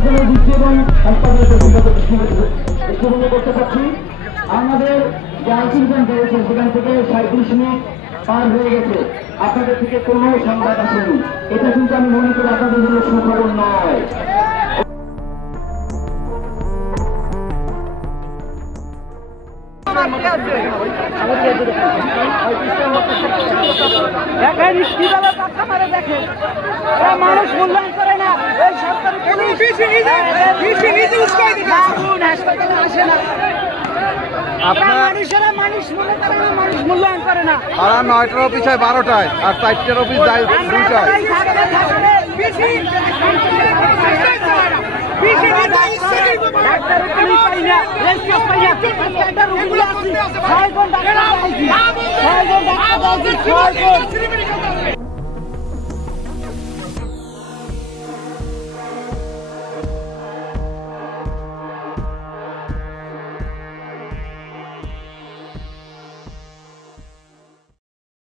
প্রশাসনের দৃষ্টি এবং হাসপাতালের দৃষ্টি করতে পারছি। আমাদের যে আইসিইউ সেন্টার রয়েছে সেখান থেকে 37 মিনিট পার হয়ে গেছে, আপনাদের থেকে কোনো সংবাদ আসেনি। এটা কিন্তু আমি মনে করি আপনাদের জন্য সুখবর নয়। মানুষ মূল্যায়ন করে না, এই সরকারি হাসপাতালে আসে না, মানুষ মূল্যায়ন করে না। 9টার অফিস হয় 12টায় আর 4টার অফিস যায় 2টায়। ডাক্তার